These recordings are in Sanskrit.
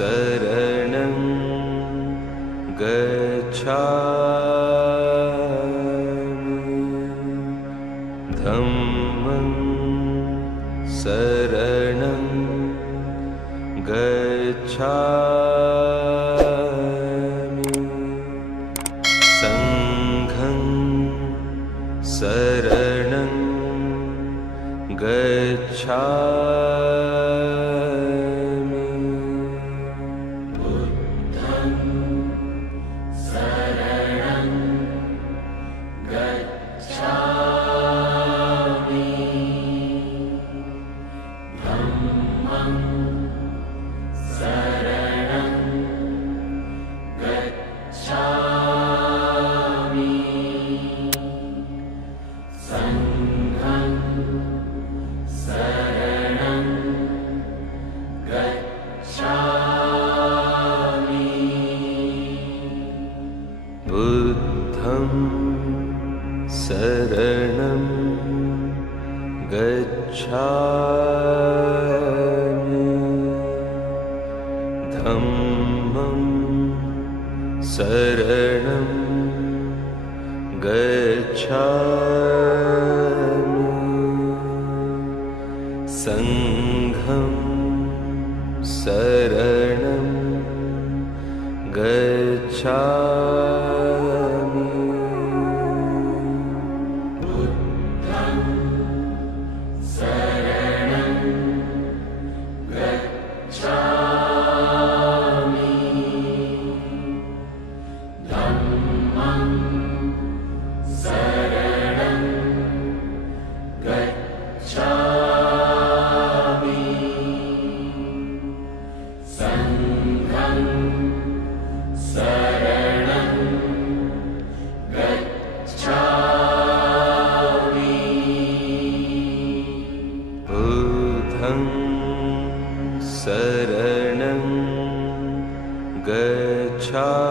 शरणं गच्छामि धम्मं शरणं गच्छामि संघं शरणं गच्छामि बुद्धं शरणं गच्छामि धम्मं शरणं गच्छामि संघं शरणं गच्छामि बुद्धं शरणं गच्छामि धम्मं शरणं गच्छामि संघं शरणं गच्छामि बुद्धं शरणं गच्छामि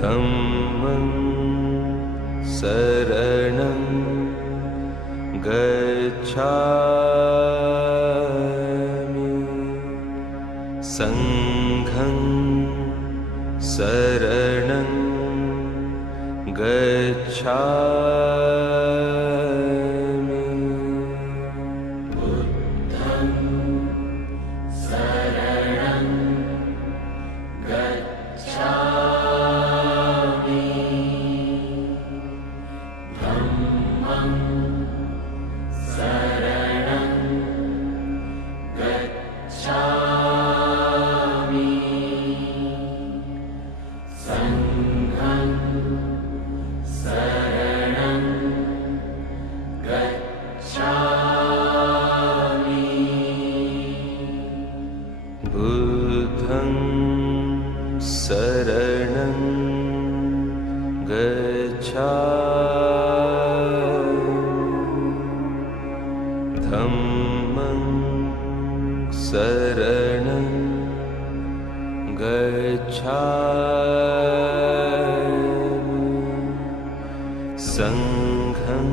धम्मं शरणं गच्छामि संघं शरणं गच्छामि बुद्धं शरणं गच्छामि धम्मं शरणं गच्छामि संघं शरणं गच्छामि बुद्धं शरणं गच्छामि धम्मं शरणं गच्छामि संघं शरणं गच्छामि बुद्धं शरणं गच्छामि धम्मं शरणं गच्छामि संघं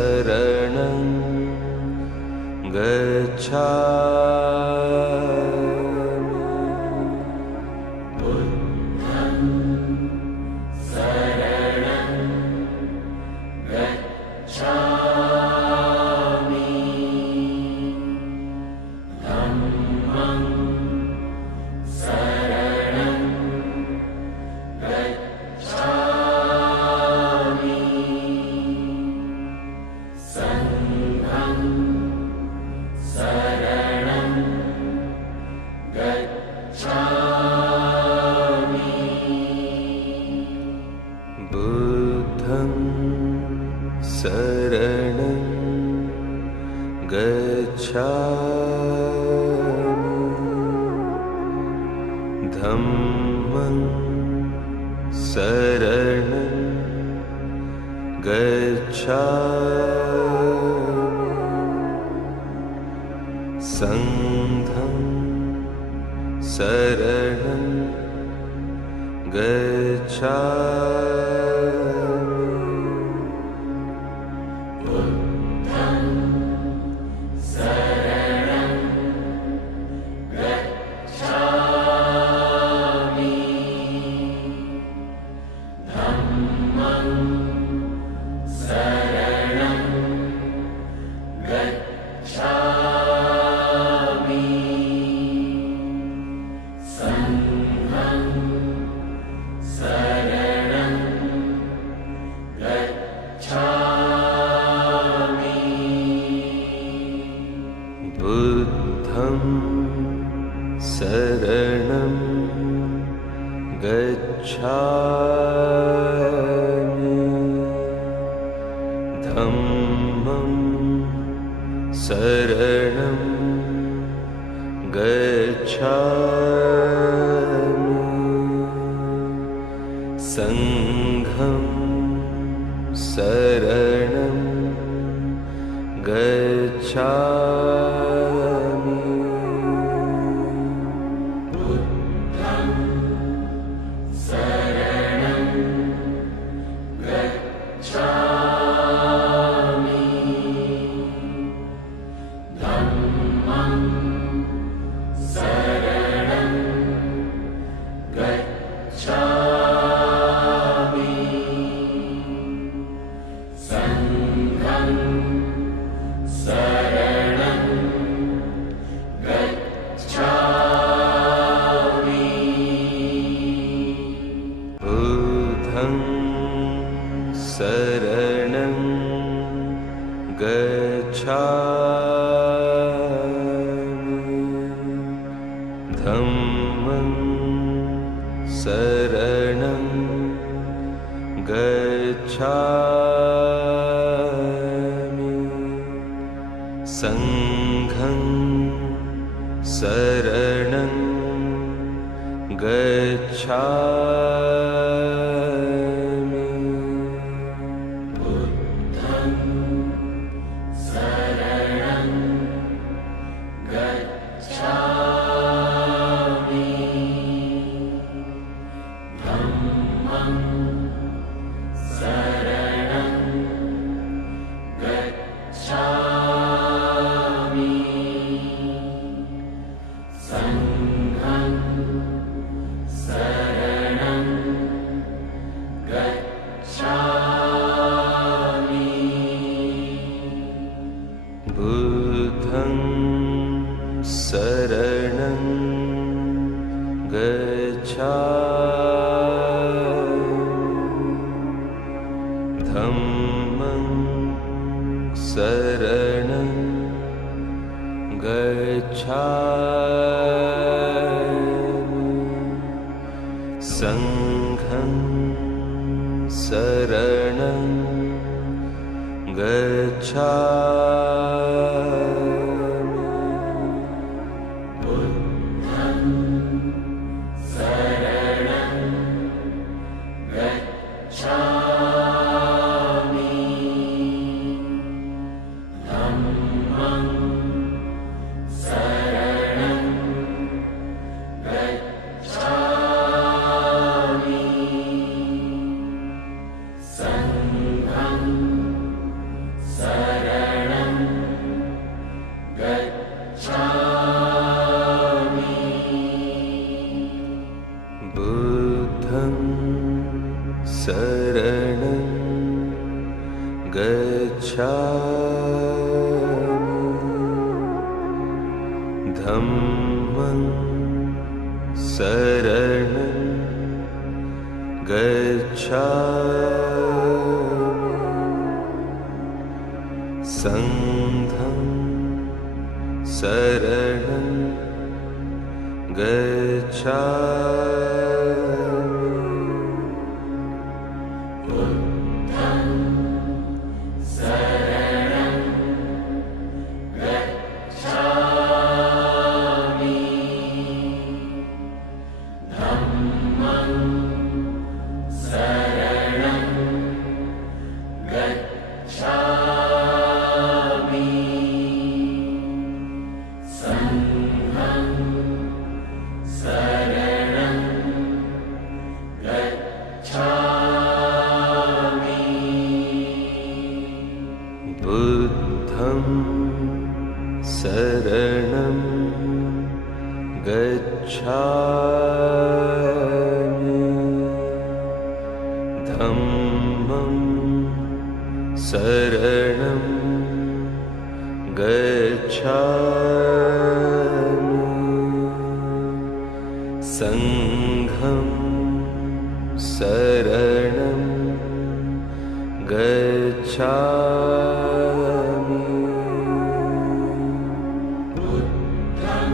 शरणं गच्छामि बुद्धं शरणं गच्छामि धम्मं शरणं गच्छामि संघं शरणं गच्छामि बुद्धं शरणं गच्छामि धम्मं शरणं गच्छामि संघं शरणं गच्छामि बुद्धं शरणं धम्मं शरणं गच्छामि धम्मं शरणं गच्छामि संघं शरणं गच्छामि बुद्धं शरणं गच्छामि धम्मं शरणं गच्छामि संघं शरणं गच्छामि बुद्धं शरणं गच्छामि धम्मं शरणं गच्छामि संघं शरणं गच्छामि बुद्धं शरणं गच्छामि धम्मं शरणं गच्छामि संघं शरणं गच्छामि बुद्धं शरणं गच्छामि धम्मं शरणं गच्छामि संघं शरणं गच्छामि बुद्धं शरणं गच्छामि धम्मं शरणं गच्छामि संघं शरणं गच्छामि बुद्धं शरणं गच्छामि धम्मं शरणं गच्छामि संघं शरणं गच्छामि बुद्धं शरणं गच्छामि धम्मं शरणं गच्छामि संघं शरणं गच्छामि बुद्धं शरणं गच्छामि धम्मं शरणं गच्छामि संघं शरणं गच्छामि बुद्धं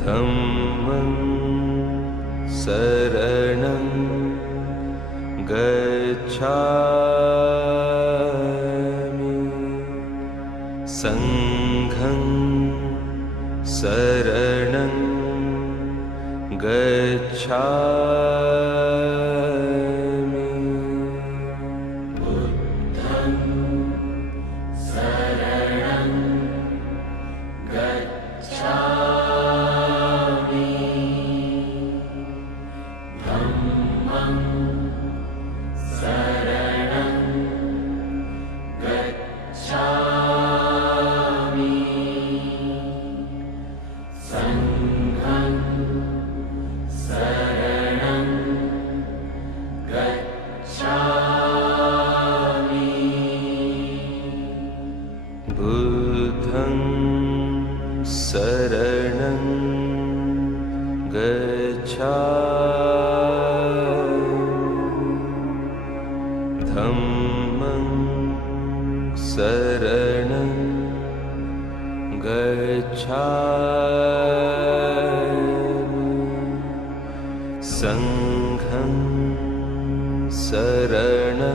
धम्मं शरणं गच्छामि संघं शरणं गच्छामि बुद्धं शरणं गच्छामि धम्मं शरणं गच्छामि संघं शरणं गच्छामि बुद्धं शरणं गच्छामि धम्मं शरणं गच्छामि संघं शरणं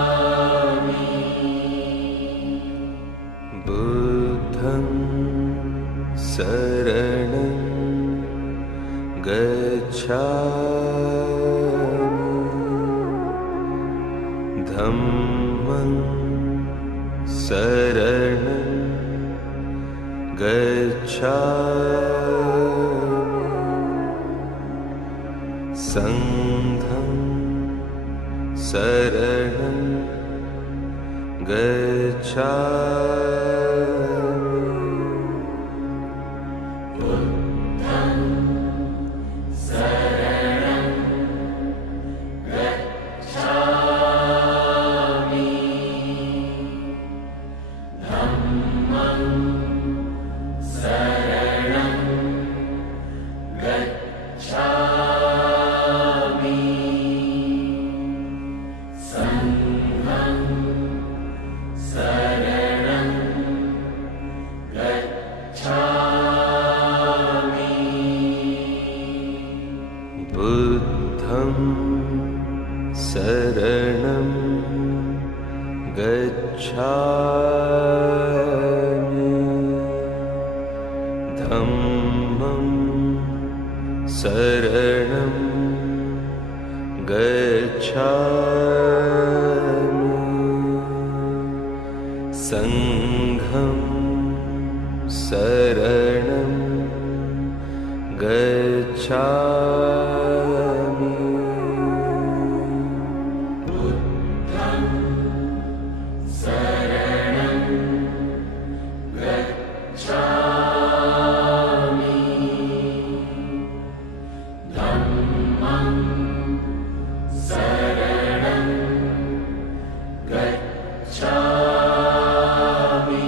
गच्छामि बुद्धं शरणं गच्छामि धम्मं शरणं गच्छामि संघं शरणं गच्छामि बुद्धं शरणं गच्छामि धम्मं शरणं गच्छामि संघं शरणं गच्छामि बुद्धं शरणं गच्छामि धम्मं शरणं गच्छामि संघं शरणं गच्छामि बुद्धं शरणं गच्छामि धम्मं शरणं गच्छामि संघं शरणं गच्छामि बुद्धं शरणं गच्छामि धम्मं शरणं गच्छामि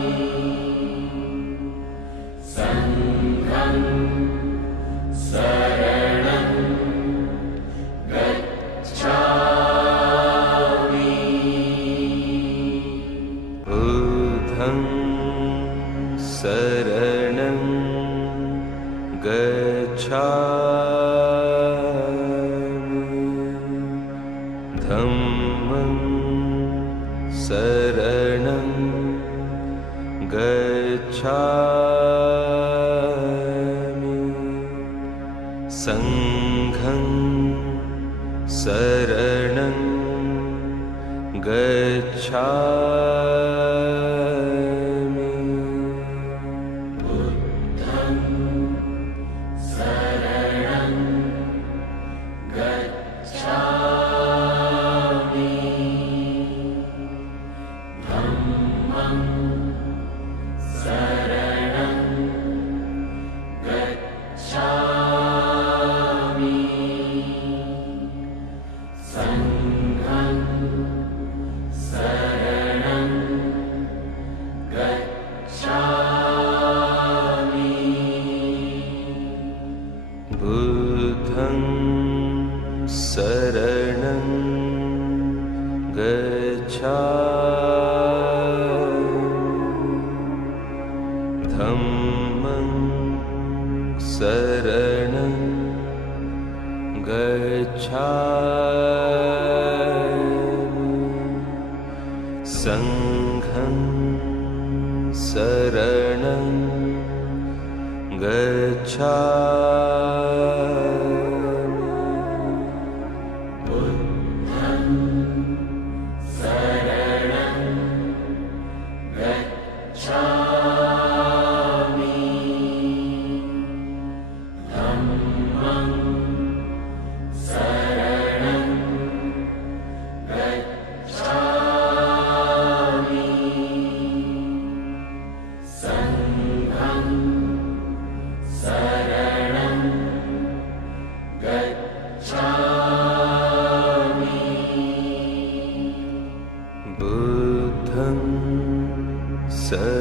संघं शरणं गच्छामि बुद्धं शरणं गच्छामि धम्मं शरणं गच्छामि संघं शरणं गच्छामि बुद्धं शरणं गच्छामि धम्मं शरणं गच्छामि संघं शरणं गच्छामि बुद्धं शरणं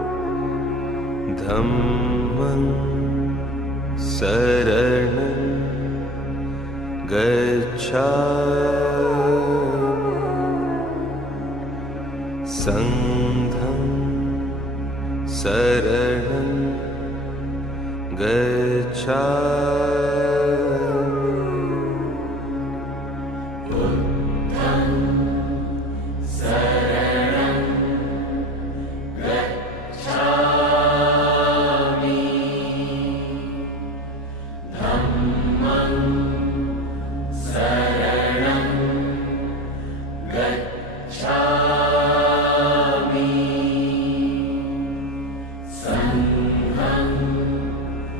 गच्छामि धम्मं शरणं गच्छामि संघं शरणं गच्छामि बुद्धं शरणं गच्छामि धम्मं शरणं गच्छामि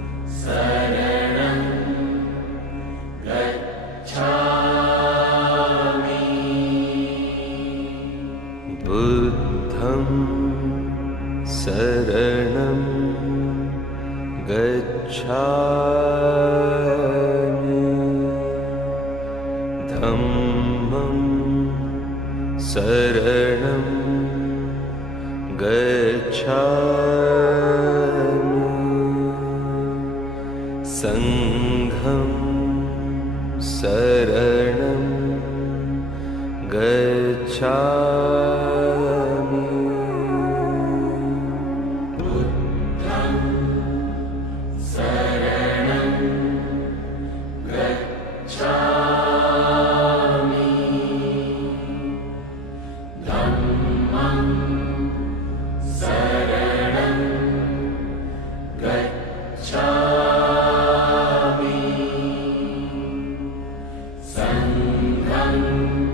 संघं शरणं गच्छामि बुद्धं शरणं गच्छामि धम्मं शरणं गच्छामि संघं शरणं गच्छामि बुद्धं शरणं गच्छामि धम्मं शरणं गच्छामि संघं शरणं गच्छामि बुद्धं शरणं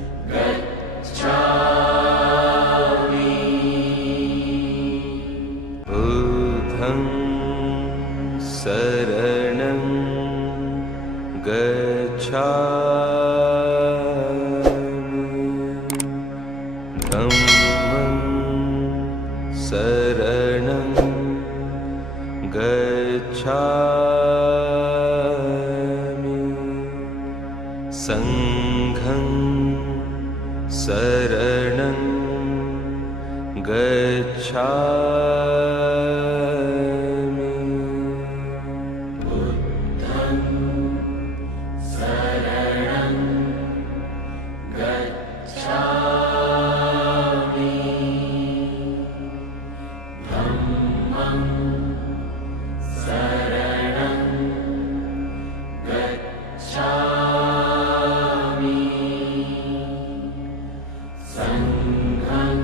गच्छामि धम्मं शरणं गच्छामि संघं शरणं गच्छामि बुद्धं शरणं गच्छामि धम्मं शरणं गच्छामि संघं शरणं गच्छामि बुद्धं शरणं गच्छामि धम्मं शरणं गच्छामि संघं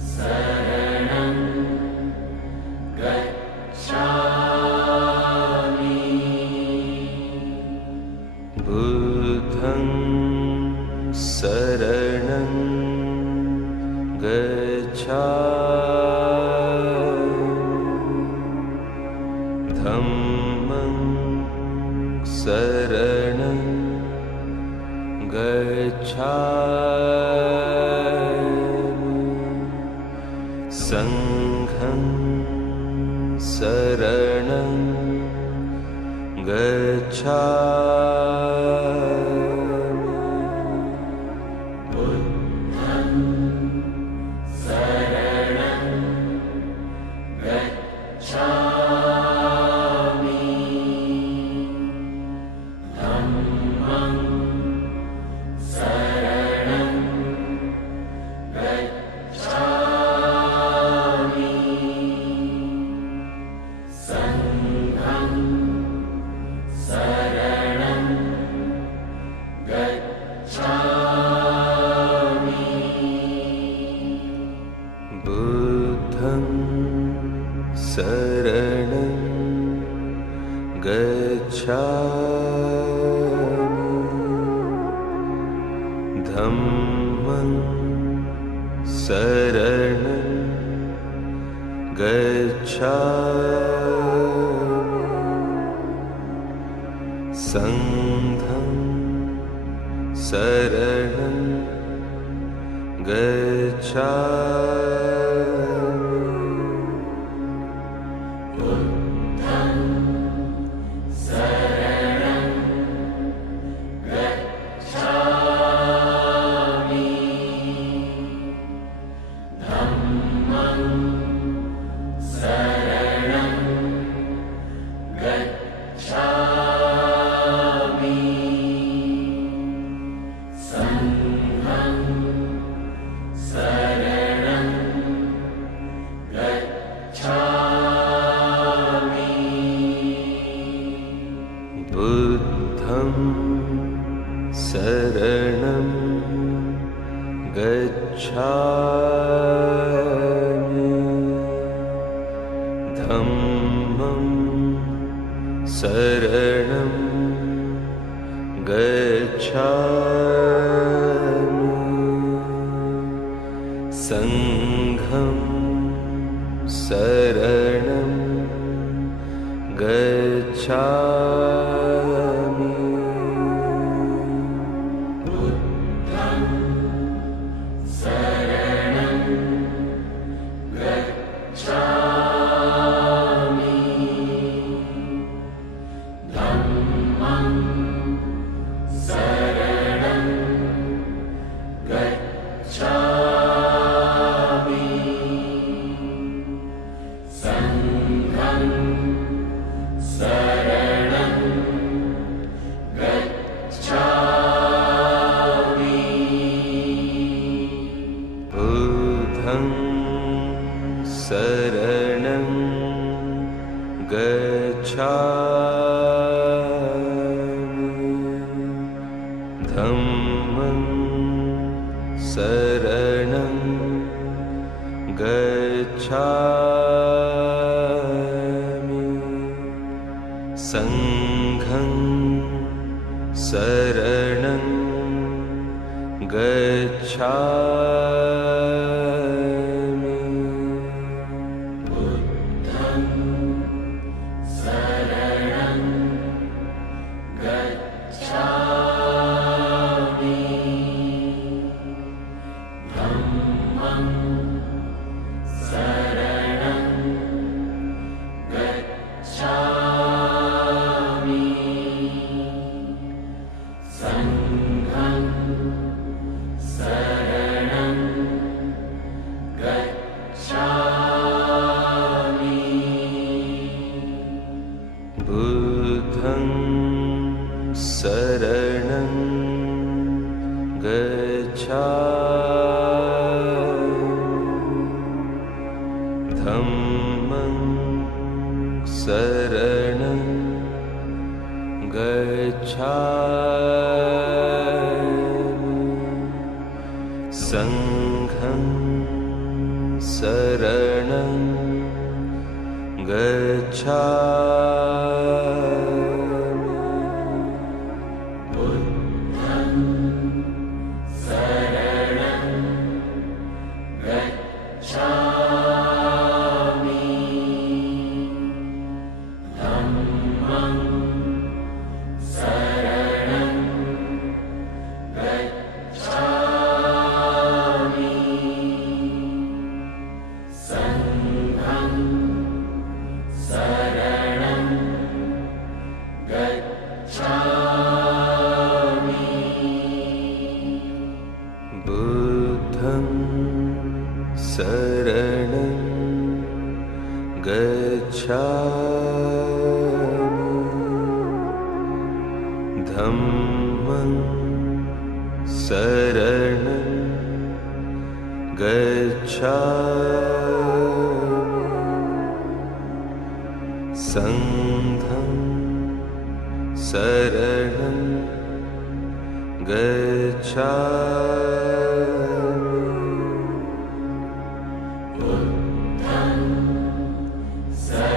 शरणं गच्छामि बुद्धं शरणं गच्छामि धम्मं शरणं गच्छामि संघं शरणं गच्छामि बुद्धं शरणं गच्छामि शरणं गच्छामि धम्मं शरणं गच्छामि संघं शरणं गच्छामि बुद्धं शरणं गच्छामि धम्मं शरणं गच्छामि संघं शरणं गच्छामि बुद्धं शरणं गच्छामि धम्मं शरणं गच्छामि संघं शरणं गच्छामि बुद्धं शरणं गच्छामि धम्मं शरणं गच्छामि संघं शरणं गच्छामि बुद्धं शरणं गच्छामि धम्मं शरणं गच्छामि संघं शरणं गच्छामि बुद्धं शरणं गच्छामि धम्मं शरणं गच्छामि संघं शरणं गच्छामि बुद्धं शरणं गच्छामि धम्मं शरणं गच्छामि संघं शरणं गच्छामि बुद्धं शरणं गच्छामि धम्मं शरणं गच्छामि संघं शरणं गच्छामि बुद्धं शरणं गच्छामि धम्मं शरणं गच्छामि संघं शरणं गच्छामि बुद्धं शरणं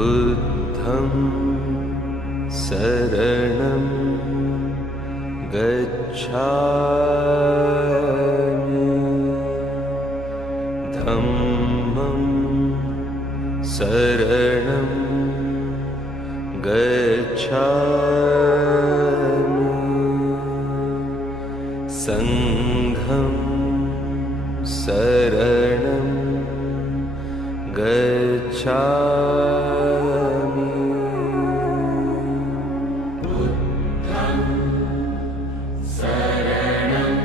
बुद्धं शरणं गच्छामि धम्मं शरणं गच्छामि संघं शरणं गच्छामि बुद्धं शरणं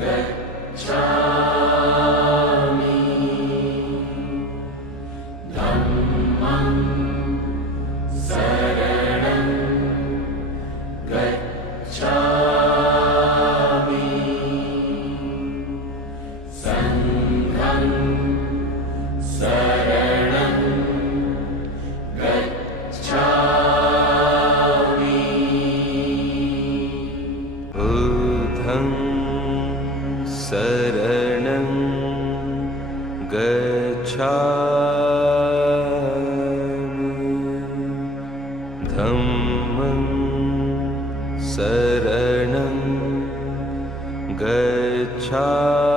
गच्छामि धम्मं शरणं गच्छामि संघं शरणं गच्छामि बुद्धं शरणं गच्छामि धम्मं शरणं गच्छामि